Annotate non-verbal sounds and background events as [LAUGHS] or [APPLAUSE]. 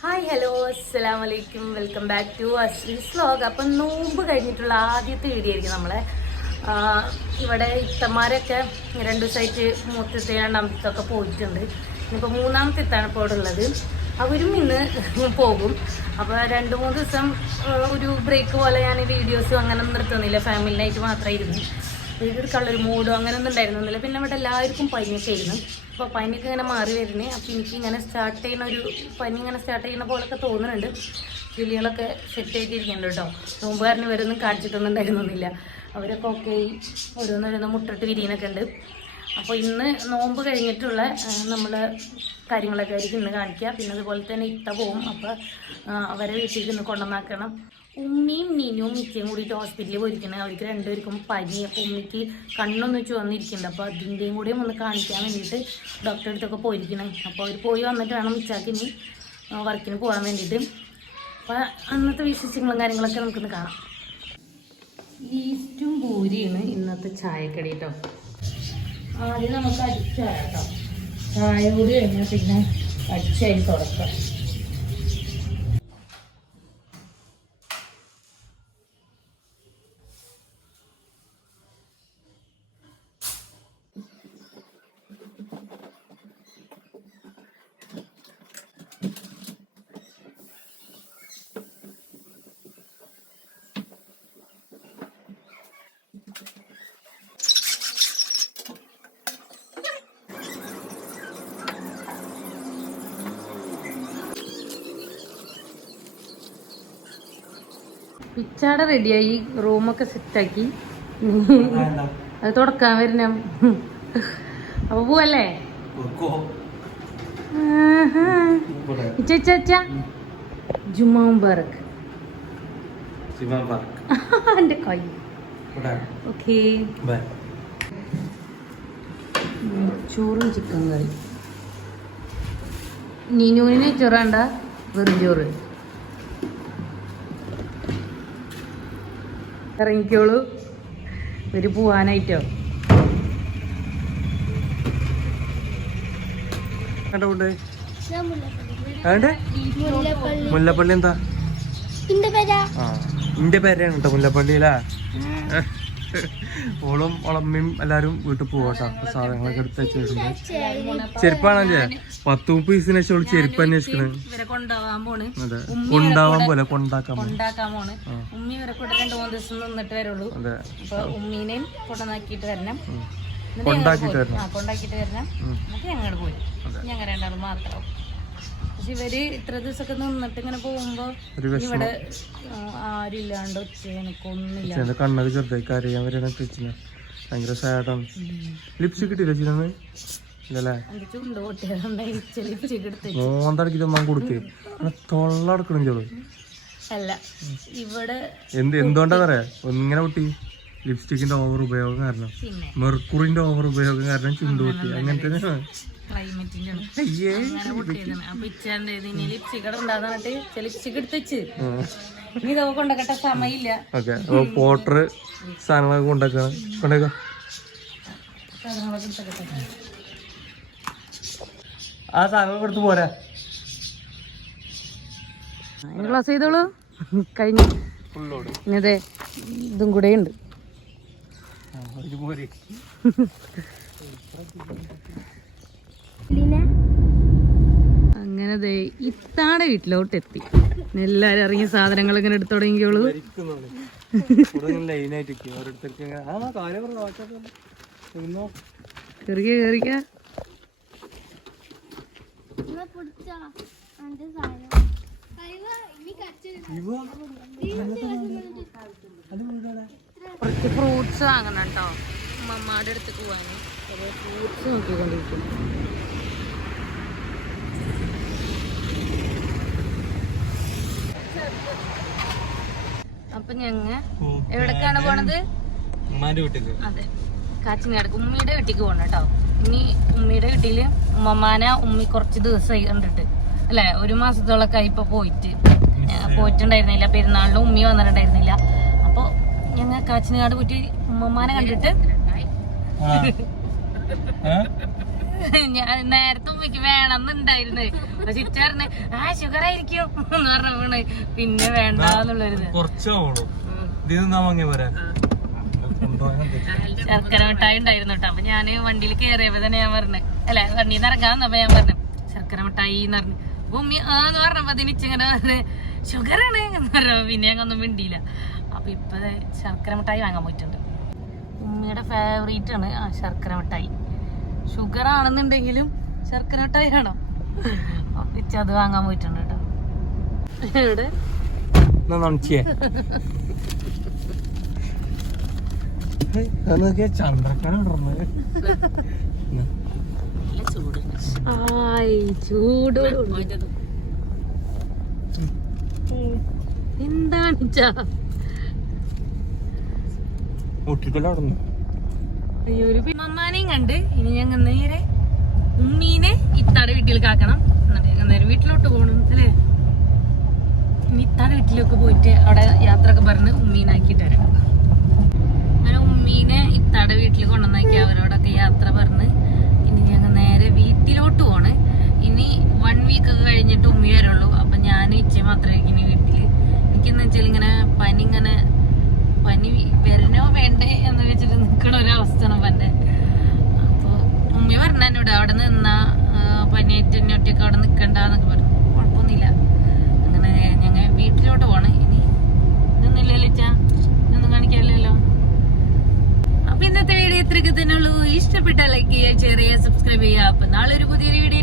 Hi hello അസ്സാം വലൈക്കും welcome back to Ashree's vlog അപ്പം നോമ്പ് കഴിഞ്ഞിട്ടുള്ള ആദ്യത്തെ വീഡിയോ ആയിരിക്കും നമ്മളെ. ഇവിടെ ഇത്തന്മാരൊക്കെ രണ്ട് ദിവസമായിട്ട് മൂത്തത്തെ രണ്ടാമത്തൊക്കെ പോയിട്ടുണ്ട്. ഇനിയിപ്പോൾ മൂന്നാമത്തെ ഇത്താണ് ഇപ്പോൾ ഉള്ളത്. അവരും ഇന്ന് പോകും. അപ്പോൾ രണ്ട് മൂന്ന് ദിവസം ഒരു ബ്രേക്ക് പോലെ ഞാൻ വീഡിയോസും അങ്ങനെ നിർത്തുന്നില്ല. ഫാമിലിനായിട്ട് മാത്രമായിരുന്നു വീടെടുക്കാനുള്ളൊരു മൂഡോ അങ്ങനെയൊന്നും ഉണ്ടായിരുന്നില്ല പിന്നെ ഇവിടെ എല്ലാവർക്കും പനിയൊക്കെ ആയിരുന്നു. അപ്പോൾ പനിയൊക്കെ ഇങ്ങനെ മാറി വരുന്നേ. അപ്പോൾ എനിക്ക് ഇങ്ങനെ സ്റ്റാർട്ട് ചെയ്യുന്ന ഒരു പനി ഇങ്ങനെ സ്റ്റാർട്ട് ചെയ്യുന്ന പോലൊക്കെ തോന്നുന്നുണ്ട്. കിളികളൊക്കെ സെറ്റ് ആയിട്ടിരിക്കുന്നുണ്ട് കേട്ടോ. നോമ്പുകാരന് ഇവരൊന്നും കാണിച്ചിട്ടൊന്നും അവരൊക്കെ ഓക്കെ ഓരോന്നോരോന്ന് മുട്ടിട്ട് വിരിയുന്നൊക്കെ ഉണ്ട്. അപ്പോൾ ഇന്ന് നോമ്പ് കഴിഞ്ഞിട്ടുള്ള നമ്മൾ കാര്യങ്ങളൊക്കെ ആയിരിക്കും ഇന്ന് കാണിക്കുക. പിന്നെ അതുപോലെ തന്നെ ഇത്ത പോവും. അപ്പോൾ അവരെ വീട്ടിലേക്ക് ഇന്ന് കൊണ്ടുവന്നാക്കണം. ഉമ്മയും നീനും മിച്ചയും കൂടിയിട്ട് ഹോസ്പിറ്റലിൽ പോയിരിക്കണേ. അവർക്ക് രണ്ടുപേർക്കും പനി. അപ്പോൾ ഉമ്മിക്ക് കണ്ണൊന്ന് ചുവന്നിരിക്കുന്നുണ്ട് അപ്പോൾ അതിന്റെയും കൂടെ ഒന്ന് കാണിക്കാൻ വേണ്ടിയിട്ട് ഡോക്ടറെ അടുത്തൊക്കെ പോയിരിക്കണേ. അപ്പോൾ അവർ പോയി വന്നിട്ട് വേണം മിച്ചാക്ക് ഇനി വർക്കിന് പോകാൻ വേണ്ടിയിട്ട്. അപ്പോൾ അന്നത്തെ വിശേഷങ്ങളും കാര്യങ്ങളൊക്കെ നമുക്കൊന്ന് കാണാം. ഈസ്റ്റും പൂരിയാണ് ഇന്നത്തെ ചായക്കടി കേട്ടോ ആദ്യം നമുക്ക് അടിച്ചായ കേട്ടോ ചായ കൂടി കഴിഞ്ഞാൽ പിന്നെ അടിച്ചായി തുടക്കാം. പിച്ചാട റെഡിയായി റൂമൊക്കെ സെറ്റാക്കി. അത് തുടക്കാൻ വരുന്ന അപ്പൊ പോവല്ലേ? ജുമാ മുബാറക് എന്റെ കൈ. ഓക്കേ. ചോറും ചിക്കൻ കറി. നീനൂനിന് ചോറാണ്ട വെറും ചോറ്. ഇറങ്ങിക്കോളൂ. ഇവർ പോവാനായിട്ടോ? മുല്ലപ്പള്ളി. എന്താ? ആ ഇന്റെ പേരാണ് കേട്ടോ മുല്ലപ്പള്ളിയിലാ ഓളും ഓളമ്മയും എല്ലാരും വീട്ടിൽ പോവാട്ടോ സാധനങ്ങളൊക്കെ എടുത്ത് വെച്ചിട്ടുണ്ട്. ചെരുപ്പാണല്ലേ പത്ത് മുപ്പത് ദിവസം ശേഷം ഓൾ ചെരുപ്പ് അന്വേഷിക്കണേ അതെ. കൊണ്ടാവാൻ പോലെ കൊണ്ടാക്കാൻ ഉമ്മി ഇവരെ കൂടെ രണ്ട് മൂന്ന് ദിവസം നിന്നിട്ട് വരുള്ളൂ. അതെ. അപ്പൊ ഉമ്മീനെയും കൊണ്ടുവന്നാക്കിയിട്ട് വരണം. പോരും. വരണം. ആ കൊണ്ടാക്കിയിട്ട് വരണം. നമുക്ക് ഞങ്ങൾ പോയി. ഞങ്ങൾ രണ്ടാളും മാത്രം. പക്ഷെ ഇവർ ഇത്ര ദിവസമൊക്കെ നിന്നിട്ട് ഇങ്ങനെ പോകുമ്പോ ഇവിടെ ആരില്ലാണ്ട് ആരും ഇല്ലാണ്ട് ഒച്ച എനിക്കൊന്നുമില്ല ചേന്റെ കണ്ണൊക്കെ ചെറുതായി. കരയാൻ ഭയങ്കര സാഡാണ് ലിപ്സ്റ്റിക് കിട്ടിയില്ല ചിലന്ന് ഇല്ലല്ലേ? എന്റെ ചുണ്ട് പൊട്ടിയതുണ്ടായി ചെലിപ്പിച്ച് എടുത്ത് മോന്തടക്കി തമ്മാൻ കൊടുക്കേ. തൊള്ളടക്കണം ചോൾ അല്ല ഇവിടെ എന്ത് എന്തുകൊണ്ടാന്നറിയാ ഒന്നിങ്ങനെ പൊട്ടി. ലിപ്സ്റ്റിക്കിന്റെ ഓവർ ഉപയോഗം കാരണം. മെർക്കുറിന്റെ ഓവർ ഉപയോഗം കാരണം ചുണ്ടുപൊട്ടി അങ്ങനെ തന്നെയാണ് ക്ലൈമറ്റിന്റെ അയ്യേ. അങ്ങനെ പൊട്ടിയതാണ് അപ്പൊ ഇച്ചാണ്ട് ഇനി ലിപ്സ്റ്റിക് ഉണ്ടാകുന്നിട്ട് ലിപ്സ്റ്റിക് എടുത്തുവെച്ച് ഇനി ഇതൊക്കെ കൊണ്ടക്കട്ടെ സമയമില്ല. ഓക്കെ. അപ്പൊ പോട്ടർ സാധനങ്ങളൊക്കെ കൊണ്ടാക്കണം. കൊണ്ടേക്കോ. സാധനങ്ങളൊക്കെ എടുത്തക്കട്ടെ ആ സാധനങ്ങൾ എടുത്ത് പോരാ. ക്ലാസ് ചെയ്തോളൂ. കഴിഞ്ഞു. ഇന്നതെ ഇതും കൂടെ ഉണ്ട് [LAUGHS] ഇത് പോരെ അങ്ങനെ ദേ ഇത്താടെ വീട്ടിലോട്ട് എത്തി എല്ലാരും ഇറങ്ങി സാധനങ്ങൾ ഇങ്ങനെ എടുത്തു തുടങ്ങിയോളൂ ലൈനായിട്ട് ഓരോരുത്തർക്ക് ഇങ്ങനെ, ആ കാര്യം പറഞ്ഞു വാട്സാപ്പ് ഇരുന്നോ? കയറിക്ക കയറിക്ക ഇവ കുറച്ച് ഫ്രൂട്ട്സ് വാങ്ങണം കേട്ടോ മമ്മാടെ അടുത്തേക്ക് വാങ്ങി ഫ്രൂട്ട്സ് അപ്പൊ ഞങ്ങ എവിടേക്കാണ് പോണത്? ഉമ്മാന്റെ വീട്ടിൽ അതെ. കാച്ചിനാട് ഉമ്മിയുടെ വീട്ടിക്ക് പോകണം കേട്ടോ. ഇനി ഉമ്മിയുടെ വീട്ടിൽ ഉമ്മമാന ഉമ്മി കുറച്ച് ദിവസമായി കണ്ടിട്ട്. അല്ലെ? ഒരു മാസത്തോളൊക്കെ ഇപ്പൊ പോയിട്ട്. പോയിട്ടുണ്ടായിരുന്നില്ല. പെരുന്നാളിലും ഉമ്മി വന്നിട്ടുണ്ടായിരുന്നില്ല. അപ്പൊ ഞങ്ങൾ കാച്ചിനാട് പോയിട്ട് ഉമ്മമാനെ കണ്ടിട്ട് ഞാൻ നേരത്തെ ഉമ്മയ്ക്ക് വേണമെന്നുണ്ടായിരുന്നു. പക്ഷെ ഇച്ച പറഞ്ഞു ആ ഷുഗർ ആയിരിക്കും എന്ന് പറഞ്ഞ വീണ് പിന്നെ വേണ്ടെന്നുള്ളത് ശർക്കര മിഠായി ഉണ്ടായിരുന്നു കേട്ടോ. അപ്പൊ ഞാൻ വണ്ടിയിൽ കയറിയപ്പോ തന്നെ ഞാൻ പറഞ്ഞു അല്ല വണ്ടിയിൽ നിന്ന് ഇറങ്ങാൻ ഞാൻ പറഞ്ഞു ശർക്കര മിഠായി എന്ന് പറഞ്ഞു. ഉമ്മി ആന്ന് പറഞ്ഞപ്പോ അതിന് ഇച്ചിങ്ങനെ പറഞ്ഞു ഷുഗർ ആണ് എന്ന് പറഞ്ഞു. പിന്നെ ഞങ്ങൾ ഒന്നും മിണ്ടിയില്ല. അപ്പൊ ഇപ്പൊ ശർക്കര മിഠായി വാങ്ങാൻ പോയിട്ടുണ്ട്. ഉമ്മിയുടെ ഫേവറേറ്റ് ആണ് ആ ശർക്കര മിഠായി. ഷുഗർ ആണെന്നുണ്ടെങ്കിലും ശർക്കര മിഠായി ആണോ അപ്പൊ ഇച്ച അത് വാങ്ങാൻ പോയിട്ടുണ്ട് കേട്ടോ ചൂട്. എന്താണ് ചാ അയ്യോ ഒരു കണ്ട് ഇനി ഞങ്ങൾ നേരെ ഉമ്മീനെ ഇത്താടെ വീട്ടിലേക്ക് ആക്കണം. എന്നിട്ട് ഞങ്ങൾ നേരെ വീട്ടിലോട്ട് പോകണം അല്ലേ? ഇനി ഇത്താടെ വീട്ടിലൊക്കെ പോയിട്ട് അവിടെ യാത്ര ഒക്കെ പറഞ്ഞ് ഉമ്മീനാക്കിയിട്ട് വരാം അങ്ങനെ ഉമ്മീനെ ഇത്താടെ വീട്ടിൽ കൊണ്ടുവന്നാക്കി അവരോടൊക്കെ യാത്ര പറഞ്ഞ് ഇനി ഞങ്ങൾ നേരെ വീട്ടിലോട്ട് പോണ്. ഇനി വൺ വീക്ക് ഒക്കെ കഴിഞ്ഞിട്ട് ഉമ്മി വരുള്ളൂ. അപ്പൊ ഞാൻ ഇച്ച മാത്രമേ ഇനി വീട്ടിൽ എനിക്കെന്ന് വെച്ചാൽ ഇങ്ങനെ പനി ഇങ്ങനെ പനി വരണോ വേണ്ടേ എന്ന് വെച്ചിട്ട് നിൽക്കണ ഒരവസ്ഥയാണ് പന്റെ അപ്പൊ ഉമ്മി പറഞ്ഞ എന്നോട് അവിടെ നിന്ന പനിയായിട്ട് എന്നെ ഒറ്റയ്ക്ക് അവിടെ നിക്കണ്ടെന്നൊക്കെ പറഞ്ഞു. കുഴപ്പമൊന്നുമില്ല. അങ്ങനെ ഞങ്ങൾ വീട്ടിലോട്ട് പോകണം ഇനി ഇതൊന്നുമില്ലല്ലോ ചാ ഇതൊന്നും കാണിക്കാമല്ലോ അപ്പൊ ഇന്നത്തെ വീഡിയോ ഇത്രയൊക്കെ തന്നെ ഉള്ളൂ. ഇഷ്ടപ്പെട്ട ലൈക്ക് ചെയ്യുക ഷെയർ ചെയ്യുക സബ്സ്ക്രൈബ് ചെയ്യുക. അപ്പൊ നാളെ ഒരു പുതിയൊരു വീഡിയോ